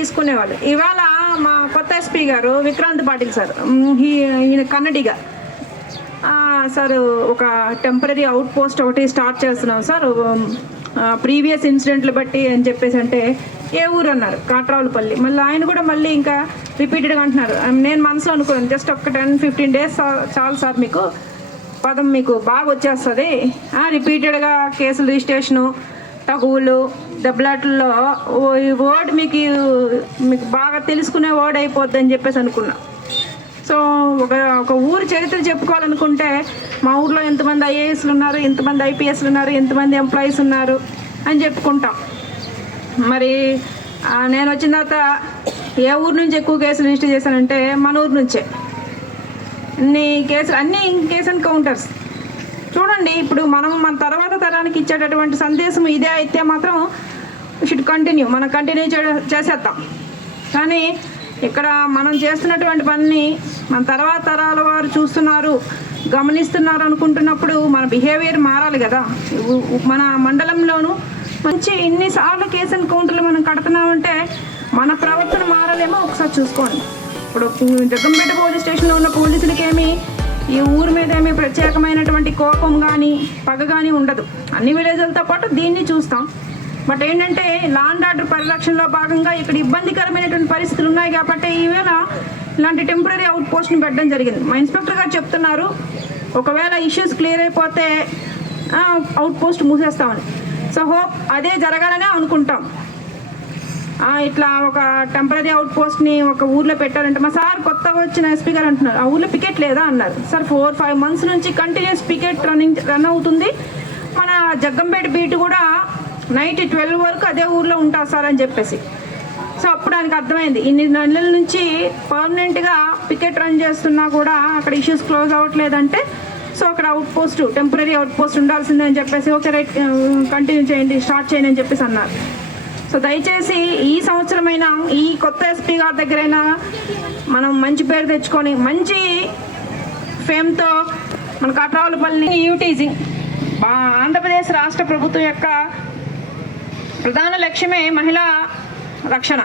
తీసుకునేవాళ్ళు. ఇవాళ మా కొత్త ఎస్పీ గారు విక్రాంత్ పాటిల్ సార్, ఈయన కన్నడిగా, సార్ ఒక టెంపరీ అవుట్ పోస్ట్ ఒకటి స్టార్ట్ చేస్తున్నాం సార్ ప్రీవియస్ ఇన్సిడెంట్లు బట్టి అని చెప్పేసి అంటే, ఏ ఊరు అన్నారు, కాట్రావులపల్లి. మళ్ళీ ఆయన కూడా మళ్ళీ ఇంకా రిపీటెడ్గా అంటున్నారు. నేను మనసులో అనుకున్నాను, జస్ట్ ఒక 10-15 డేస్ చాలు సార్, మీకు పదం మీకు బాగా వచ్చేస్తుంది. రిపీటెడ్గా కేసులు రిజిస్ట్రేషను, తగువులు, దెబ్బలాట్లలో ఈ వర్డ్ మీకు బాగా తెలుసుకునే వర్డ్ అయిపోద్ది అని చెప్పేసి అనుకున్నా. సో ఒక ఊరు చరిత్ర చెప్పుకోవాలనుకుంటే మా ఊర్లో ఎంతమంది ఐఏఎస్లు ఉన్నారు, ఎంతమంది ఐపీఎస్లు ఉన్నారు, ఎంతమంది ఎంప్లాయీస్ ఉన్నారు అని చెప్పుకుంటాం. మరి నేను వచ్చిన తర్వాత ఏ ఊరు నుంచి ఎక్కువ కేసులు రిజిస్టర్ చేశానంటే మన ఊరు నుంచే. అన్ని కేసు ఎన్కౌంటర్స్ చూడండి. ఇప్పుడు మనం మన తర్వాత తరానికి ఇచ్చేటటువంటి సందేశం ఇదే అయితే మాత్రం షుడ్ కంటిన్యూ, మనం కంటిన్యూ చేసేద్దాం. కానీ ఇక్కడ మనం చేస్తున్నటువంటి పని మన తర్వాత తరాల వారు చూస్తున్నారు, గమనిస్తున్నారు అనుకుంటున్నప్పుడు మన బిహేవియర్ మారాలి కదా. మన మండలంలోనూ మంచి ఇన్నిసార్లు కేసు ఎన్కౌంటర్లు మనం కడుతున్నామంటే మన ప్రవర్తన మారాలేమో ఒకసారి చూసుకోండి. ఇప్పుడు జగ్గంపేట పోలీస్ స్టేషన్లో ఉన్న పోలీసులకేమి ఈ ఊరి మీద ఏమీ ప్రత్యేకమైనటువంటి కోపం కానీ పగ కానీ ఉండదు. అన్ని విలేజ్లతో పాటు దీన్ని చూస్తాం. బట్ ఏంటంటే లా అండ్ ఆర్డర్ పరిరక్షణలో భాగంగా ఇక్కడ ఇబ్బందికరమైనటువంటి పరిస్థితులు ఉన్నాయి కాబట్టి ఈవేళ ఇలాంటి టెంపరీ అవుట్ పోస్ట్ని పెట్టడం జరిగింది. మా ఇన్స్పెక్టర్ గారు చెప్తున్నారు, ఒకవేళ ఇష్యూస్ క్లియర్ అయిపోతే అవుట్ పోస్ట్ మూసేస్తామని. సో హోప్ అదే జరగాలనే అనుకుంటాం. ఇట్లా ఒక టెంపరీ అవుట్ పోస్ట్ని ఒక ఊర్లో పెట్టారంటే మా సార్ కొత్తగా వచ్చిన ఎస్పీ గారు అంటున్నారు, ఆ ఊర్లో పికెట్ లేదా అన్నారు. సార్ 4-5 months నుంచి కంటిన్యూస్ పికెట్ రన్ అవుతుంది. మన జగ్గంపేట బీట్ కూడా నైట్ 12 వరకు అదే ఊర్లో ఉంటారు సార్ అని చెప్పేసి. సో అప్పుడు ఆయనకు అర్థమైంది, ఇన్ని నెలల నుంచి పర్మనెంట్గా పికెట్ రన్ చేస్తున్నా కూడా అక్కడ ఇష్యూస్ క్లోజ్ అవ్వట్లేదంటే సో అక్కడ out post, temporary out post ఉండాల్సిందే అని చెప్పేసి ఓకే రైట్ కంటిన్యూ చేయండి, స్టార్ట్ చేయండి అని చెప్పేసి అన్నారు. సో దయచేసి ఈ సంవత్సరమైనా ఈ కొత్త ఎస్పీ గారి దగ్గరైనా మనం మంచి పేరు తెచ్చుకొని మంచి ఫేమ్తో మన కాట్రావులపల్లిని యూటీజింగ్ ఆంధ్రప్రదేశ్ రాష్ట్ర ప్రభుత్వం యొక్క ప్రధాన లక్ష్యమే మహిళా రక్షణ.